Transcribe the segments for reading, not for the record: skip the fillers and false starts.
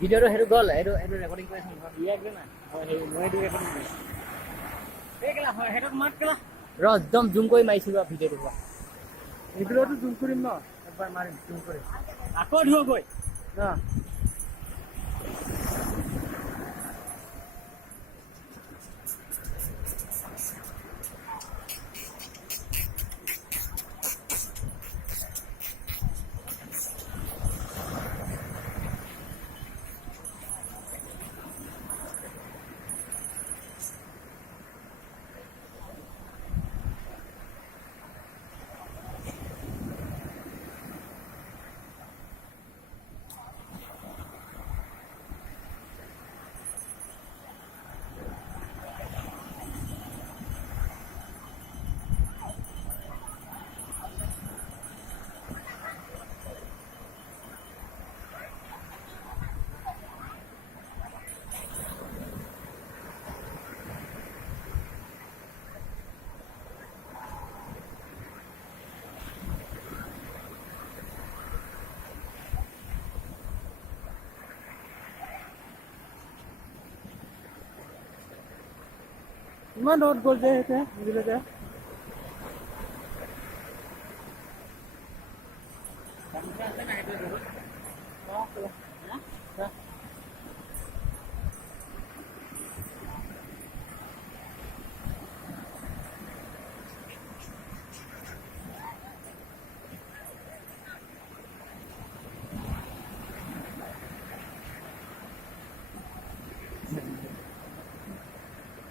ভিডিঅ'টো সেইটো গ'ল এইটো ৰেকৰ্ডিং কৰি আছোঁ না মই এইটো ৰেকৰ্ডিং কৰি এই কেলা হয় সেইটো মাত কেলা একদম জুম কৰি মাৰিছোঁ ভিডিঅ'টো পৰা এইটোতো জুম কৰিম ন একবাৰ মাৰিম জুম কৰি আকৌ ধুব গৈ ইমান ৰ'দ গ'ল যে এতিয়া বুজিলে যে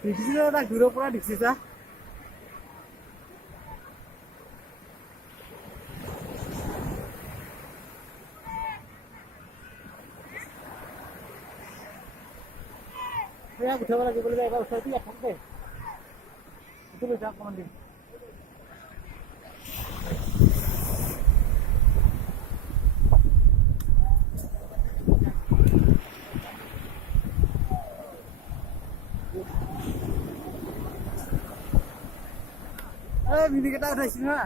দেখিছিলো তাক দূৰৰ পৰা দেখিছা উঠাব লাগিব এবাৰ উঠাই দি থাকতে এইটো লৈ যাওক অকণমান দিম মিনিকেইটা উঠাইছিল না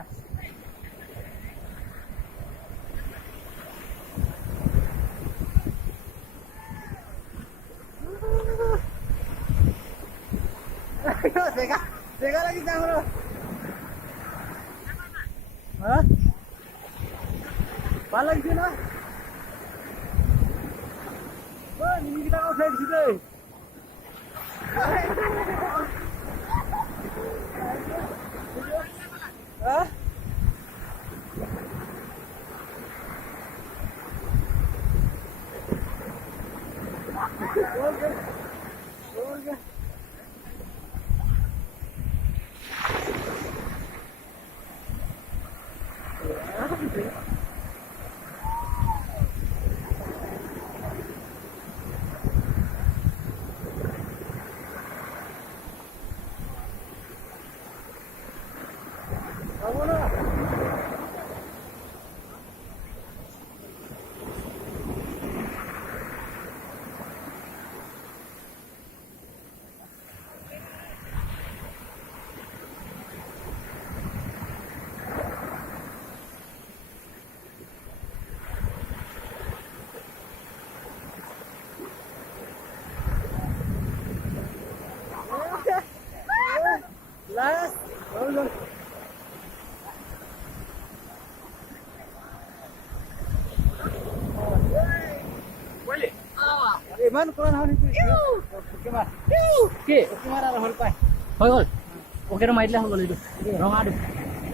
জেগা লাগি যাওঁ ৰ ভাল লাগিছে ন মিনিকেইটা উঠাই দিছো দেই ইমান কৰা নহয় কি মাৰা হ'ল পাই হৈ গ'ল পকেটত মাৰি দিলে হৈ গ'ল এইটো ৰঙাটো